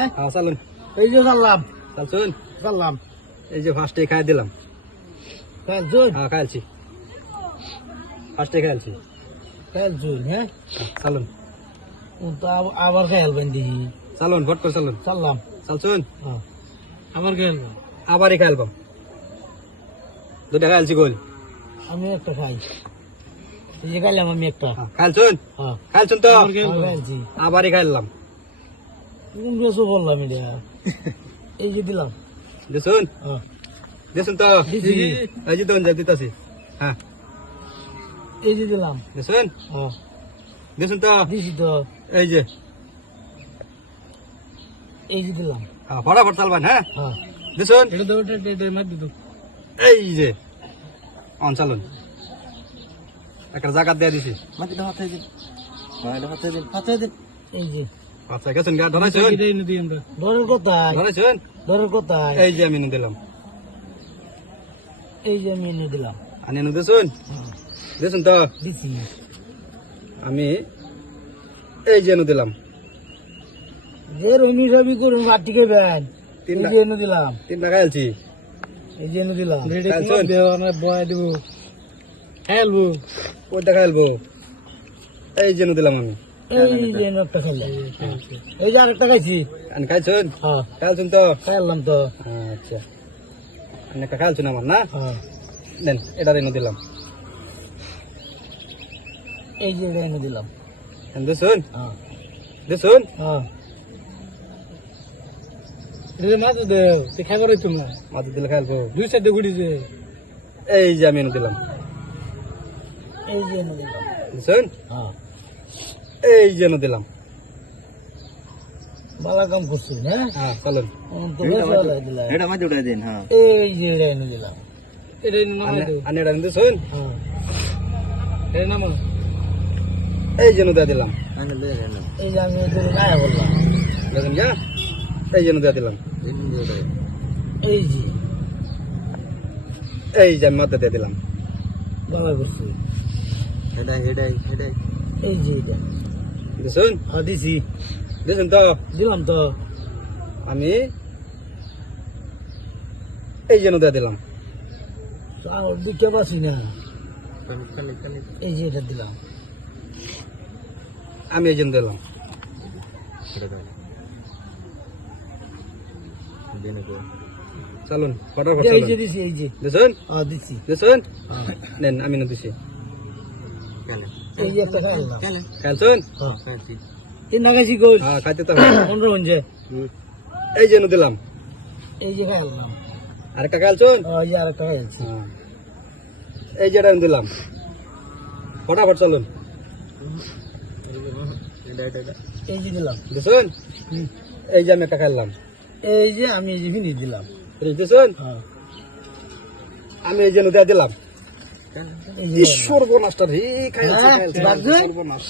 হ্যাঁ? হ্যাঁ চালুন। এই যে চাললাম। চালছুন চাললাম। এই যে ফার্স্টে খাই দিলাম। খেলছুন হ্যাঁ খাইলছি ফার্স্টে খাইলছি খেলছুন হ্যাঁ? চালুন। ও আবার খেলবেন দেখি। চালুন ভট করে চালুন। চাললাম। চালছুন হ্যাঁ। আবার খেলবেন আবারই খাইলবাম দুটা খাইলছি গোল। আমি একটা খাই। খাইলাম আমি একটা। হ্যাঁ, খাইলছুন হ্যাঁ। খাইলছুন তো? আবারই খাইলাম। কোন বেশি বললাম এটা। এই যে দিলাম। দেখুন হ্যাঁ। দেখুন তো? দিছি। এই যে দোন দিতেছি। হ্যাঁ। এই যে দিলাম। দেখুন হ্যাঁ। দেখুন তো? দিছি তো। এই যে। এই যে দিলাম। হ্যাঁ ফটাফট চালবেন হ্যাঁ? হ্যাঁ। দেখুন এটা তো এটা এটা মার দিত এই যে। অন চালুন। একটা জায়গা দিয়ে দিছি। মাটি দাও হাতে দিন। হাতে দিন হাতে দিন। এই যে। আচ্ছা গেছেন গা ধরাইছুন? ডরের কোথায়। ধরাইছুন? ডরের কোথায়। এই যে আমি এনে দিলাম। এই যে আমি এনে দিলাম। আনি এনে হ্যাঁ, দেখুন তো? দিছি। আমি এই যে এনে দিলাম। যে রমি রবি করুন মাটি খেবেন এই তিনটা যে এনে দিলাম। তিনটা খাইলছি এই যে এনে দিলাম? বয়া দিব। খেলব। ওইটা খাইলবো এই যে এনে দিলাম আমি। এই যে একটা খেললাম। এই যে আরেকটা খাইছি। আনি খাইছুন? হ্যাঁ। তো? তো। আচ্ছা। আমি একটা খাইলছুন আমার না? হ্যাঁ। দেন এটা এনে দিলাম। এই যে এটা এনে দিলাম দেখুন হ্যাঁ। দেখুন হ্যাঁ। মাছ দেও তুই খাবার হইতো না? দিলে খাইলবো। দুই সাইডে ঘুরি যে এই যে আমি এনে দিলাম। এই যে এনে দিলাম। দেখুন হ্যাঁ। এই যে এনে দিলাম। বালা কাম করছি হ্যাঁ হ্যাঁ চলুন। তো বেশ ভালো দিলাম। এটা মাঝে উঠাই দিন হ্যাঁ। এই যে এটা এনে দিলাম। এটা এনে নামাই দেও আনি এটা দেখুন হ্যাঁ। এটা নামাও। এই যে দিয়ে দিলাম। এই যে আমি এদের গায়ে বললাম। দেখুন যা এই যে দিয়ে দিলাম। এই যে। এই যে আমি মাথা দিয়ে দিলাম। বালা করছি। এই যে এটা। দেখুন হ্যাঁ দিছি দেখুন তো দিলাম তো আমি এই যে দিয়ে দিলাম আর দুটা বাসি না এই যে এটা দিলাম আমি এই যে দিলাম চলুন ফটাফট এই যে দিছি এই যে দেখুন হ্যাঁ দিছি হ্যাঁ নেন আমি না দিছি এই যে একটা খাইলাম খাইলছুন হ্যাঁ তিন টাকা শিখুন হ্যাঁ খাইতে তো পনেরো এই যে দিলাম এই যে খাইলাম আরেকটা খাইলছুন হ্যাঁ, এই যে আরেকটা খাইছি হ্যাঁ। এই যেটা দিলাম ফটাফট চলুন এই যে দিলাম দেখুন এই যে আমি একটা খাইলাম এই যে আমি এই যে ফিনিশ দিলাম দেখুন হ্যাঁ আমি এই যে দিয়ে দিলাম ঈশ্বর বনাসটা রে খাইছে সর্বনাশ